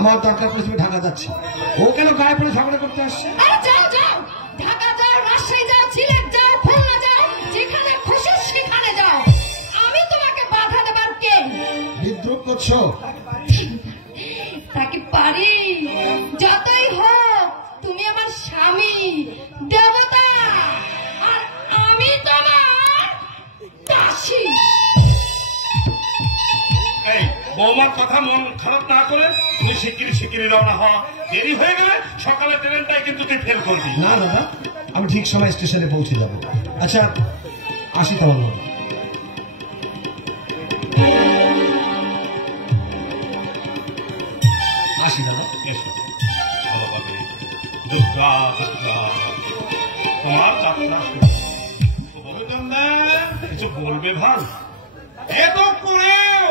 আমার দরকার পড়ে তুমি ঢাকা যাচ্ছি, ও কেন গায়ে পড়ে ঝগড়া করতে আসছে? যাও যাও, ঢাকা যাও, রাজশাহী যাও, সিলেট যাও, খুলনা যাও, যেখানে খুশি সেখানে যাও, আমি তোমাকে বাধা দেবার কে? বিদ্রুপ করছো? তাকে পারি? যতই হোক তুমি আমার স্বামী, দেবতা, আর আমি তোমার দাসী। এই বৌমার কথা মন খারাপ না করে তুমি শিগগিরি রওনা হওয়া, দেরি হয়ে গেলে সকালে ট্রেনটাই কিন্তু তুই ফেল করবি। না দাদা, আমি ঠিক সময় স্টেশনে পৌঁছে যাব। আচ্ছা আসি তাহলে। আসি দাদা। এসো ভালোভাবে। দুর্গা দুর্গা তোমার যাত্রা শুরু। কিছু বলবে ভাই? এত করেও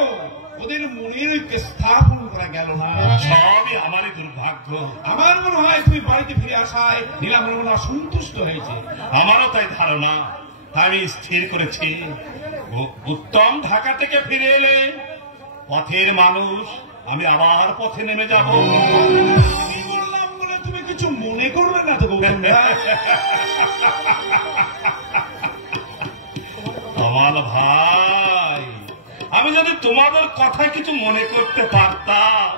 ওদের মনের ঐক্য স্থাপন করা গেল না। সবই আমারই দুর্ভাগ্য। আমার মনে হয় তুমি বাড়িতে ফিরে আসায় নীলাম্বর মনে হয় সন্তুষ্ট হয়েছে। আমারও তাই ধারণা। তাই আমি স্থির করেছি উত্তম ঢাকা থেকে ফিরে এলে পথের মানুষ আমি আবার পথে নেমে যাব। বললাম বলে তুমি কিছু মনে করবে না তো গৌতম ভাই? আমার ভাই, আমি যদি তোমাদের কথায় কিছু মনে করতে পারতাম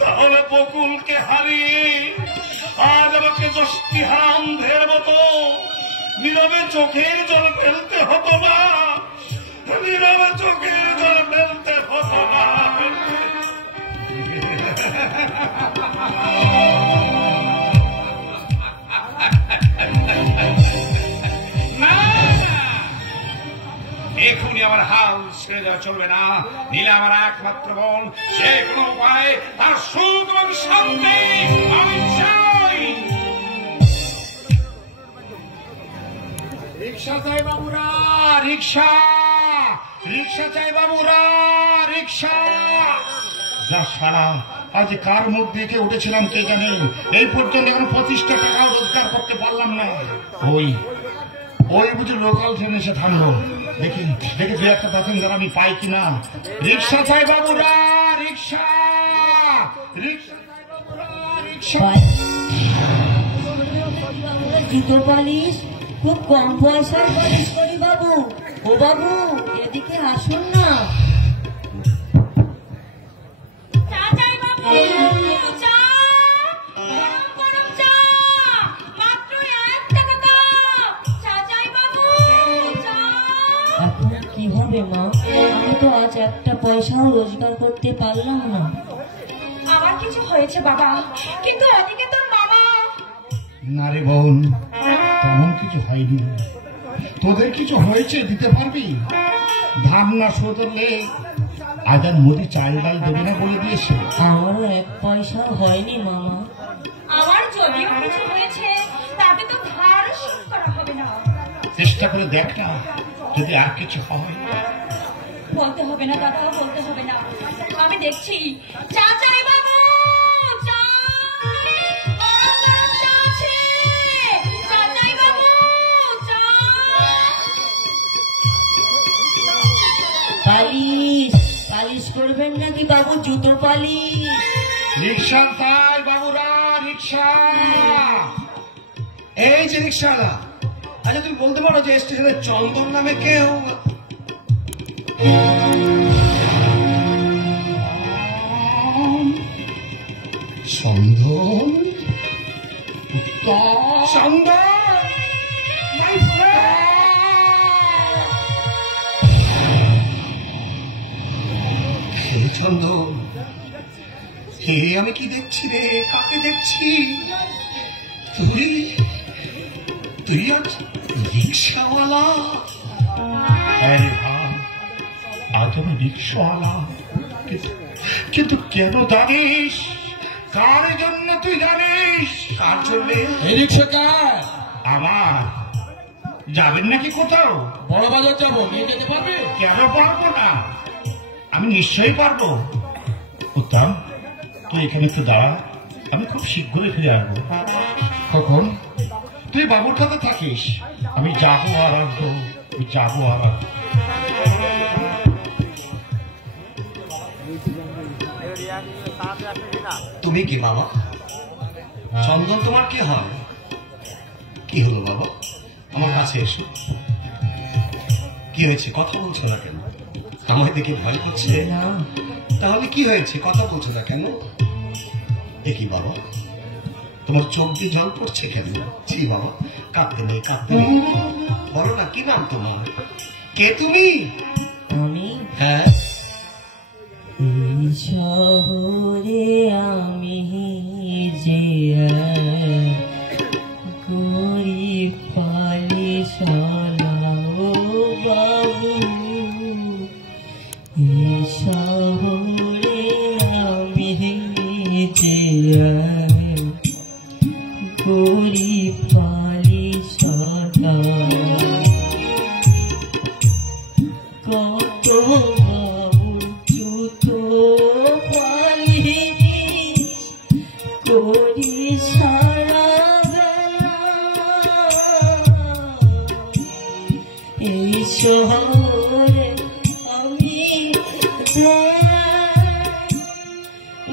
তাহলে বকুলকে হারিয়ে আজ আমাকে যষ্টি হারান্ধের মতো নীরবে চোখের জল ফেলতে হতো না, নীরবে চোখের জল ফেলতে হতো না। এখনই আমার হাল ছেড়ে দেওয়া চলবে না। নীলা আমার একমাত্র বোন, যে কোনো উপায়ে তার সুখ এবং শান্তি আমি চাই। রিক্সা চাই বাবুরা, রিক্সা, রিক্সা চাই বাবুরা, রিক্সা। যা সারা আজ কার মুখ দিয়ে উঠেছিলাম কে জানে, এই পর্যন্ত এখন 25টা টাকা রোজগার করতে পারলাম না। ওই বুঝি লোকাল ট্রেন এসে থামলো, দেখি দেখি দু একটা প্যাসেঞ্জার আমি পাই কিনা। রিক্সা চাই বাবুরা, রিক্সা, রিক্সা, রিক্সা। জুতো পালিশ খুব কম পয়সায় পালিশ করি বাবু। ও বাবু এদিকে আসুন না। আপনার কি হবে মা? আমি তো আজ একটা পয়সাও রোজগার করতে পারলাম না। আমার কিছু হয়েছে বাবা, কিন্তু ওদিকে তোর মামা। না রে বোন, তেমন কিছু হয়নি। তোদের কিছু হয়েছে দিতে পারবি? ধান না শোধরলে আজ আর মোদি চাল ডাল দেবে না বলে দিয়েছে। আমারও এক পয়সাও হয়নি মামা। আমার যদিও কিছু হয়েছে তাতে তো ধার শোধ করা হবে না। চেষ্টা করে দেখ না, যদি আর কিছু হয়। বলতে হবে না দাদা, বলতে হবে না, আমি দেখছি। চাচাই বাবু, পালিশ পালিশ করবেন নাকি বাবু? জুতো পালিশ। রিক্সা চাই বাবুরা, রিক্সা। এই যে রিক্সাওয়ালা, আচ্ছা তুমি বলতে পারো যে স্টেশনে চন্দন নামে কেউ? চন্দন, চন্দন, চন্দন, হে আমি কি দেখছি রে? কাকে দেখছি? তুই তুই আজ রিক্সাওয়ালা? আজ আমি রিক্সাওয়ালা, কিন্তু কেন জানিস? কার জন্য তুই জানিস? কার জন্য? রিক্সা কার? আমার। যাবেন নাকি কোথাও? বড় বাজার যাবো, নিয়ে যেতে পারবে? কেন পারবো না? আমি নিশ্চয়ই পারবো। উত্তম, তুই এখানে একটু দাঁড়া, আমি খুব শীঘ্রই ফিরে আসবো। কখন? তুই বাবুর কাছে থাকিস, আমি যাবো আর আসবো, আমি যাবো আর আসবো। তুমি কি বাবা? চন্দন তোমার কি হয়? কি হলো বাবা? আমার কাছে এসো। কি হয়েছে? কথা বলছো না কেন? আমায় দেখে ভয় করছে? তাহলে কি হয়েছে? কথা বলছো না কেন? দেখি বাবা, তোমার চোখ দিয়ে জল পড়ছে কেন? ছি বাবা, কাঁদতে নেই, কাঁদতে নেই। বলো না, কি নাম তোমার? কে তুমি? আমি হ্যাঁ, এই শহরে আমি যে গরিব পালিশালা ও বাবু, এই শহরে আমি যে গরিব পালিশালা, কত বাবুর জুতো পালিশ করি সারা বেলা, এই শহরে আমি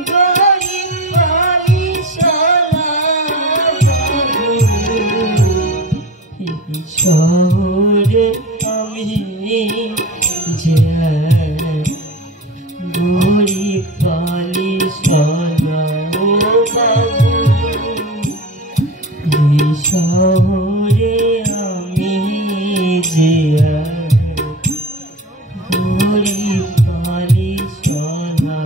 গরিব পালিশালা বাবু, এই শহরে আমি গরিব পালিশালা বাবু, এই শহরে আমি যে গরিব পালিশালা।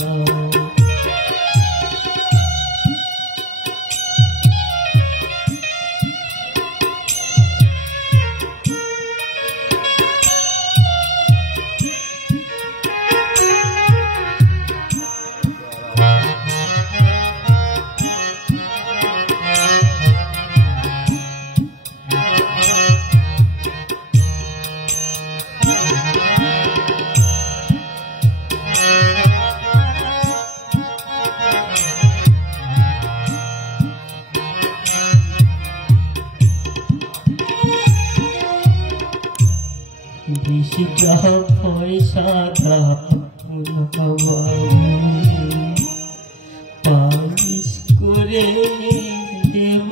বেশিটা পয়সা পালিশ করে দেব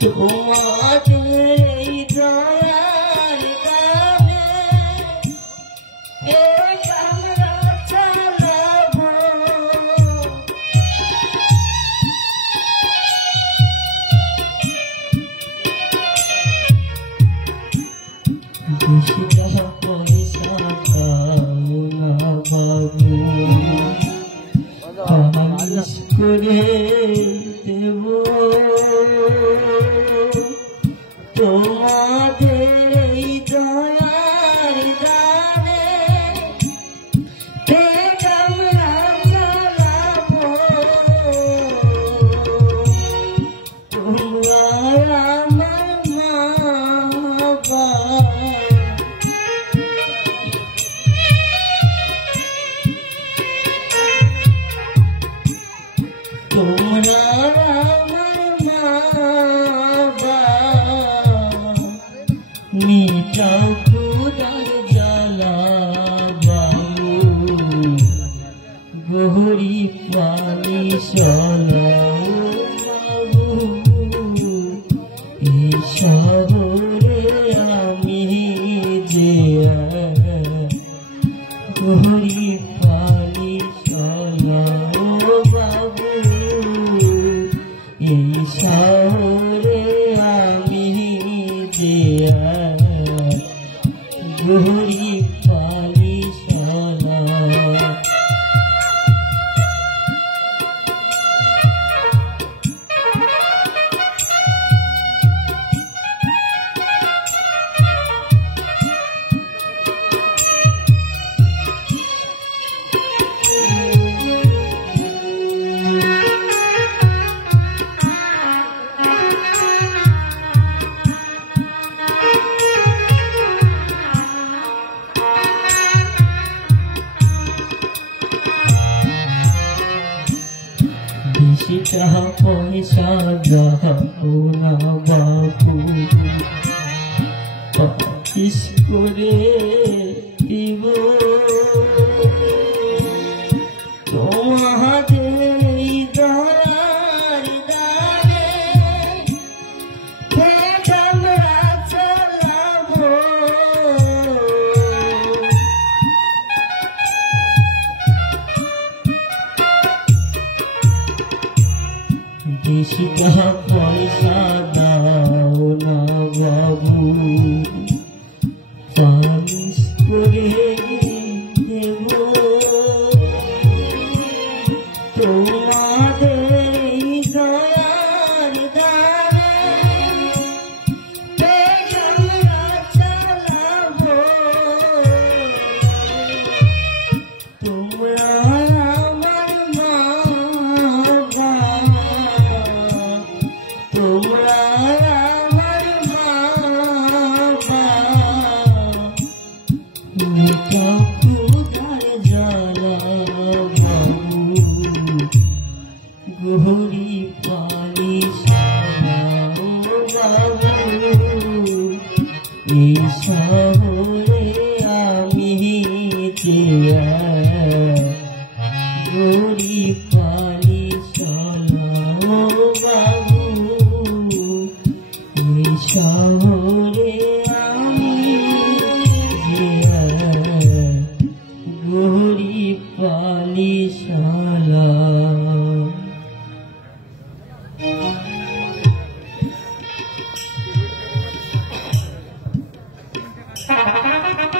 তোমাদের এই দয়ার গানে, এই আমরা চালাবো বেশিটা পয়সা পাও না বাবু, পালিশ করে দেব তোমাদের এই দয়ার দানে, আমরা চালাবো তোমরা আমার মা বাবা, তোমরা আমার মা বাবা, মিটাও খুদার জ্বালা বাবু, গরিব পালিশালা বাবু, এই শহরে আমি যে গরিব পালিশালা বাবু, এই শহরে আমি যে গরিব পালিশালা। বেশিটা পয়সা দাও না বাবু, পালিশ করে দিব তোমাদের দয়ার দানে পেট আমরা চালাবো। বেশি পয়সা দাও না বাবু, পালিশ করে দেব তোমাদের দয়ার দানে পেট আমরা চালাবো। তোমরা আমার মা বাবা, তোমরা আমার মা বাবা, মেটা ক্ষুধার জ্বালা বাবু, গহরি পালিশ বাবু। এই শহরে আমি গহরি পালিশ বাবু, এই শহরে আমি গহরি পালিশালা।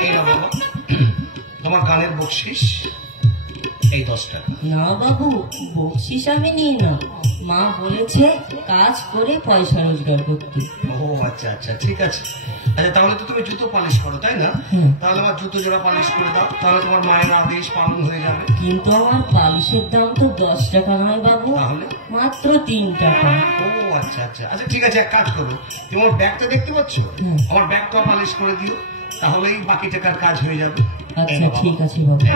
এই না বাবা, তোমার গানের বকশিস এই 10 টাকা। না বাবু, বকশিস আমি নিই না, মা বলেছে কাজ করে পয়সা রোজগার করতে। ও আচ্ছা আচ্ছা, ঠিক আছে। আচ্ছা তাহলে তো তুমি জুতো পালিশ করো তাই না? তাহলে আমার জুতো জোড়া পালিশ করে দাও, তাহলে তোমার মায়ের আদেশ পালন হয়ে যাবে। কিন্তু আমার পালিশের দাম তো 10 টাকা নয় বাবু, তাহলে মাত্র 3 টাকা। ও আচ্ছা আচ্ছা আচ্ছা, ঠিক আছে, এক কাজ করো, তুমি আমার ব্যাগটা দেখতে পাচ্ছ, আমার ব্যাগটা পালিশ করে দিও, তাহলেই বাকি টাকার কাজ হয়ে যাবে। আচ্ছা ঠিক আছে বাবু।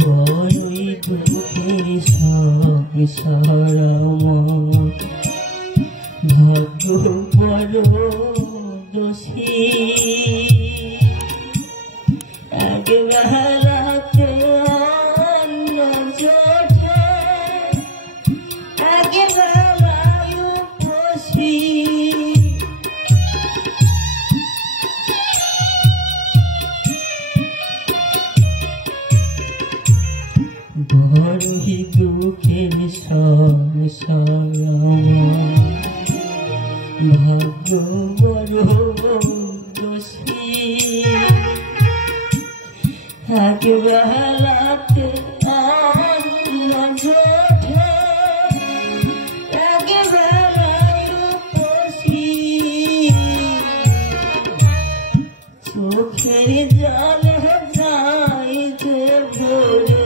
বড়ই দুঃখের সব সারা মন, ভাগ্য বড় দোষী, একবেলাতে অন্ন জোটে, একবেলায় উপসী। বড়ই দুঃখের সংসার, ভাগ্য বড় দোষী, একবেলাতে অন্ন জোটে, একবেলায় উপসী। চোখের জলে যাইতে ভোরে,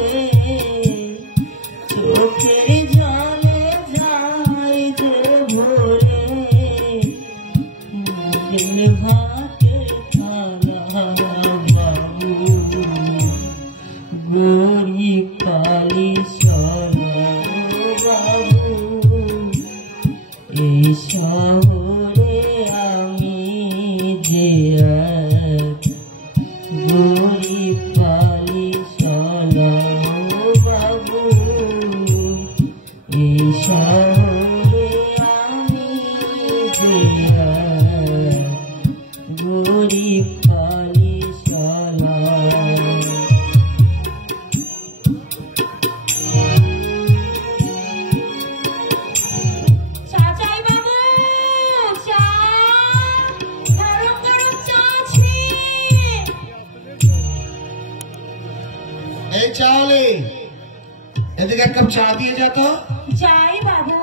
চোখের জলে যাইতে ভোরে, মনের ভাতের থালা বাবু, গরি পালিশালা বাবু। এই শহরে আমি যে গরি পালিশালা বাবু, এই শহরে আমি যে গরি পালিশালা। চাচাই বাবু, চা, গরম গরম চা আছে। এই চাওলে, এদিকে এক কাপ চা দিয়ে যা তো। যাই বাবু।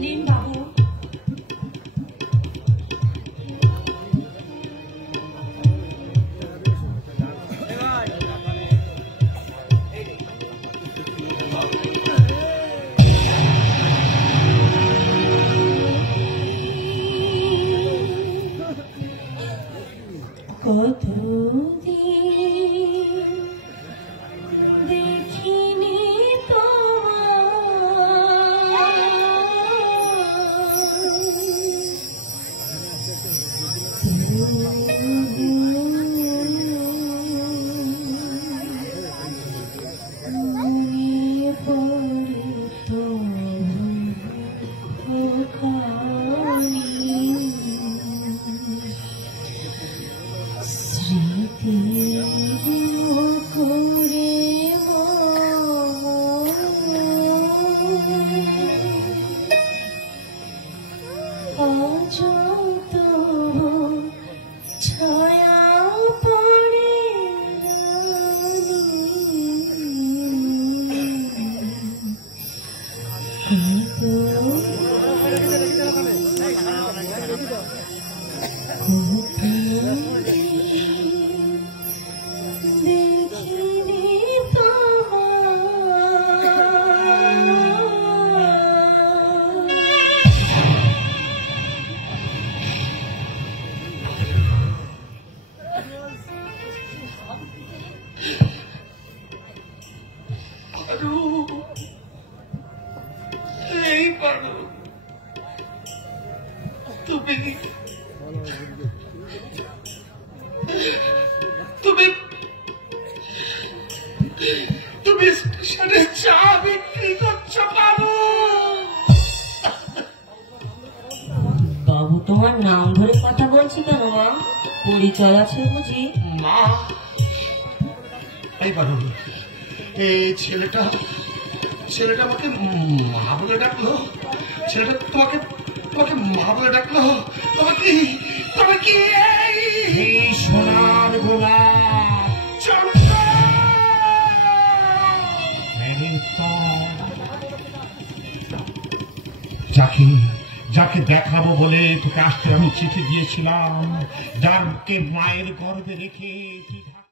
নিন বাবু, কতদিন দেখিনি মনে পড়ে ছায়া পড়ে দেখিনি এই পারো তুমি তুমি তুমি স্টেশনে চা বিক্রি করছো বাবু। বাবু তোমার নাম ধরে কথা বলছি কেন মা? পরিচয় আছে বুঝি? মা এই পারো এই ছেলেটা আমাকে মা বলে ডাকলো। ছেলেটা তোমাকে মা বলে ডাকলো। তবে কি এই সোনার গোলাপ যাকে দেখাবো বলে তোকে আসতে আমি চিঠি দিয়েছিলাম, যারকে মায়ের গর্ভে রেখে